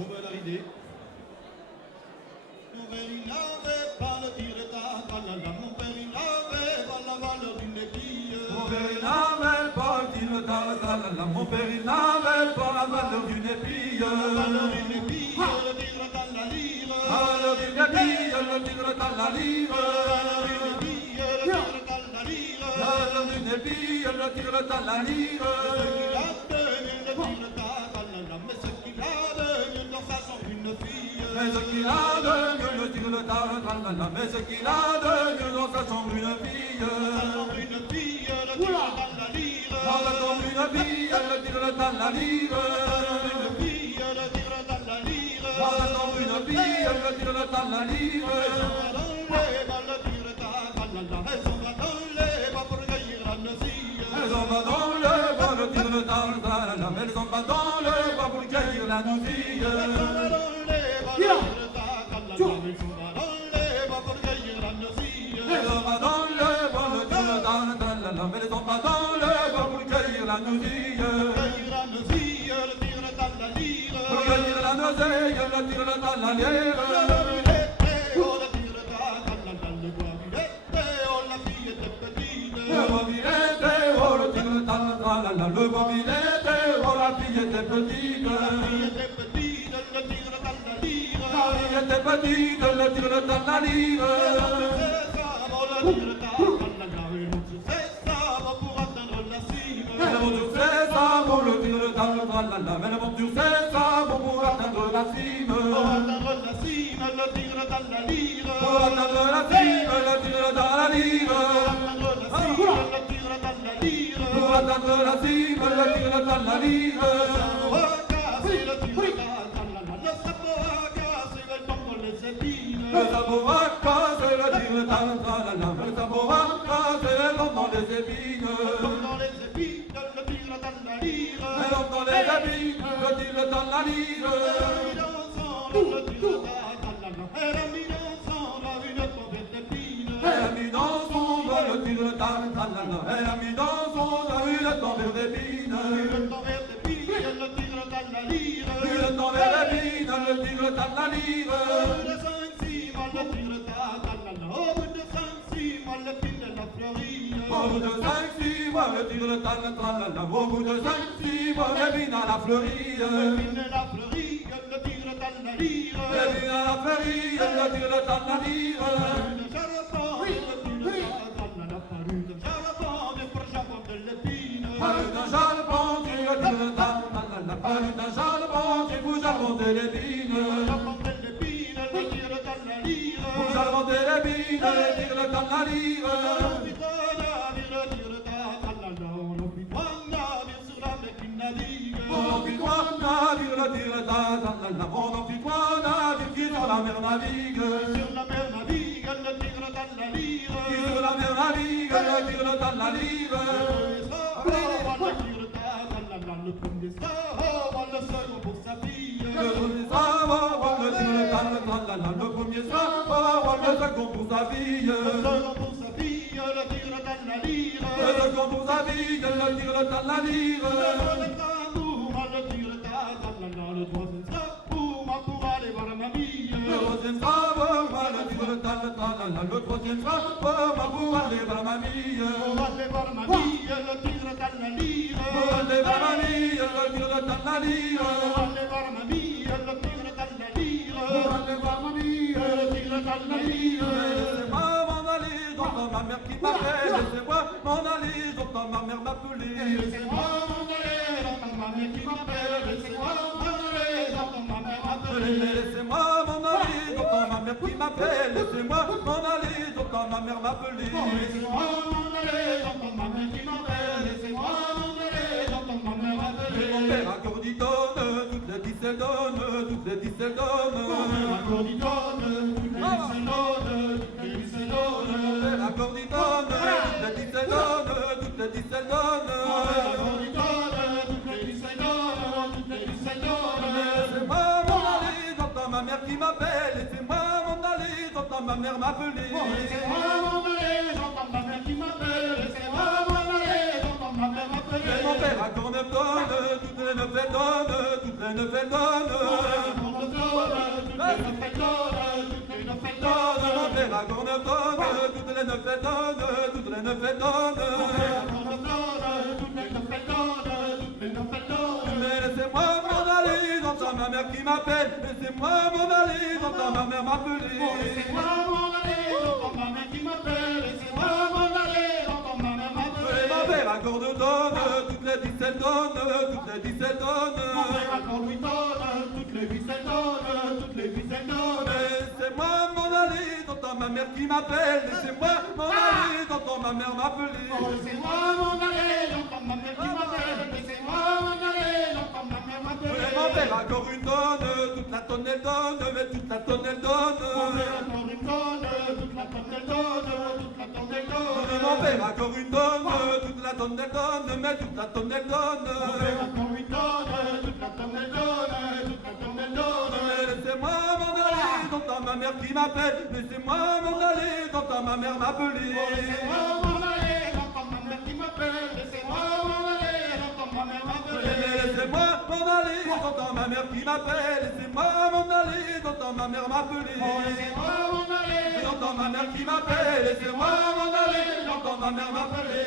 idée. Mon père il n'avait pas le tir ta mon père il n'avait pas la valeur d'une aiguille. Mon père il n'avait pas le tir ta mon père il n'avait pas la valeur d'une aiguille. La valeur d'une aiguille, le tir dans la lyre. La valeur d'une aiguille, le tir dans la lyre. La valeur d'une aiguille, le tir dans la lyre. Mais ce qu'il a de mieux dans sa chambre une fille. Mais ce qu'il a de mieux, le tir le ta mais ce qu'il a de mieux dans sa chambre une fille. Une fille, le tir dans la lyre. Dans sa chambre une fille, le tir le ta la lyre. Une fille, le tir dans la lyre. Dans sa chambre une fille, le tir le ta la lyre. Elles sont pas dans les bas, le tir de ta Elles sont pas dans le bois pour cueillir la nouville. Elles sont pas dans les bas, le tir de ta Elles sont pas dans les bas pour cueillir la nouville. Elles sont pas dans le bois, le tir de ta Elles sont pas dans le bois pour cueillir la nouville. Cueillir la nouville, le tir de ta la lyre. Pour cueillir la nouville, le tir de ta la lyre. Oh, le tir de ta le bois villette, oh, la fille était petite. Le bois villette, oh, le tir de ta le bois villette, oh, la fille était petite. La fille était petite, le tir de ta la lyre. La fille était petite, le tir de ta la lyre. Le tir de ta pour atteindre la cime. Elle monte sur ses sabots, le tir de ta elle monte sur ses sabots pour atteindre la cime. Pour atteindre la cime, le tir de ta la lyre. Pour atteindre la cime, le tir de ta la lyre. Pour atteindre la cime, le tir de ta la lyre. Pour atteindre la cime, le tir de ta la lyre. Le sabot va casser, le tir de ta Le sabot va casser, le tir de ta le sabot va casser, dans les épines. dans les épines, le tir de ta la lyre. Dans les épines, le tir de ta la lyre. Elle a mis ensemble une pauvre épine. Elle a mis dans son doigt le tir de ta elle a mis dans son doigt une tombée d'épines. Une tombée d'épine, le tir de ta la lyre. Une tombée d'épines, le tir de ta la lyre. Au bout de 5-6 mois, le tir de ta au bout de 5-6 mois, le tir de la fleurie. Au bout de 5-6 mois, le tir de ta au bout de 5-6 mois, l'épine à la fleurie. L'épine à la fleurie, le tir de ta la lyre. L'épine à la fleurie, le tir de ta la lyre. Une charpente, le tir de ta la parue de charpente, pour charpente de l'épine. Parue d'un charpente, le tir de ta parue d'un charpente, pour charpenter l'épine. Charpente de l'épine, le tir de ta la lyre. Pour charpenter l'épine, le tir de ta la lyre. On empile-toi navire, le tir de ta on empile-toi navire qui sur la mer navigue. Sur la mer navigue, le tir de ta la lyre. Qui sur la mer navigue, le tir de ta la lyre. Le premier sort, le second pour sa fille. Le premier sort, le tir de ta le premier sort, le second pour sa fille. Le second pour sa fille, le tir de ta la lyre. Le second pour sa fille, le tir de ta la lyre. Le tir de ta le troisième sort pour moi pour aller voir ma fille. Le troisième sort, le tir de ta le troisième sort, pour aller voir ma fille. Pour aller voir ma fille, le tir de ta la lyre. Pour aller voir ma fille, le tir de ta la lyre. Pour aller voir ma fille, le tir de ta la lyre. Pour aller voir ma fille, le tir de ta la lyre. Laissez-moi m'en aller, j'entends ma mère qui m'appelle. Laissez-moi m'en aller, j'entends ma mère m'appeler. Laissez-moi m'en aller, j'entends ma mère qui m'appelle. Laissez-moi m'en aller, j'entends ma mère m'appeler. Laissez-moi m'en aller, j'entends ma mère qui m'appelle. Laissez-moi m'en aller, j'entends ma mère m'appeler. Laissez-moi m'en aller, j'entends ma mère qui m'appelle. Laissez-moi m'en aller, j'entends ma mère m'appeler. Mon père accordidonne, toutes les 10 elle donne, toutes les 10 elle donne. Mon père accordidonne, toutes les 10 elle donne, toutes les 10 elle donne. Mon père accordidonne, toutes les 10 elle donne, toutes les 10 elle donne. Mon père accordidonne, toutes les 10 elle donne, toutes les 10 elle donne. Laissez-moi m'en aller, j'entends ma mère qui m'appelle. Laissez-moi m'en aller, j'entends ma mère m'appeler. Laissez-moi m'en aller, j'entends ma mère qui m'appelle. Laissez-moi m'en aller, j'entends ma mère m'appeler. Mon père accorde me donne, toutes les 9 elle donne, toutes les 9 elle donne. m'appelle, laissez-moi m'en aller, j'entends ma mère m'appeler. Oh, laissez-moi m'en aller, j'entends ma mère qui m'appelle. Laissez-moi m'en aller, j'entends ma mère m'appeler. Et mon père accorde donne, toutes les 17 donne, toutes les 17 donne. Mon père accorde lui donne, toutes les 17 donne, toutes les 17 donne. Laissez-moi m'en aller, j'entends ma mère qui m'appelle. Laissez-moi m'en aller, j'entends ma mère m'appeler. Oh, laissez-moi m'en aller, j'entends ma mère qui m'appelle. Laissez-moi m'en aller, j'entends ma mère m'appeler. Et mon père encore une donne, toute la tonne elle donne, mais toute la tonne elle donne. Mon père encore une donne, toute la tonne elle donne, toute la tonne elle donne. Mon père encore une donne, toute la tonne elle donne, mais toute la tonne elle donne. Mon père encore une donne, toute la tonne elle donne, toute la tonne elle donne. Laissez-moi m'en aller, j'entends ma mère qui m'appelle. Laissez-moi m'en aller, j'entends ma mère m'appeler. Oh, laissez-moi m'en aller, j'entends ma mère qui m'appelle. Laissez-moi m'en aller, j'entends ma mère m'appeler. Laissez-moi m'en aller, j'entends ma mère qui m'appelle. Laissez-moi m'en aller, j'entends ma mère m'appeler. Oh, laissez-moi m'en aller, J'entends ma mère qui m'appelle. Laissez-moi m'en aller, j'entends ma mère m'appeler.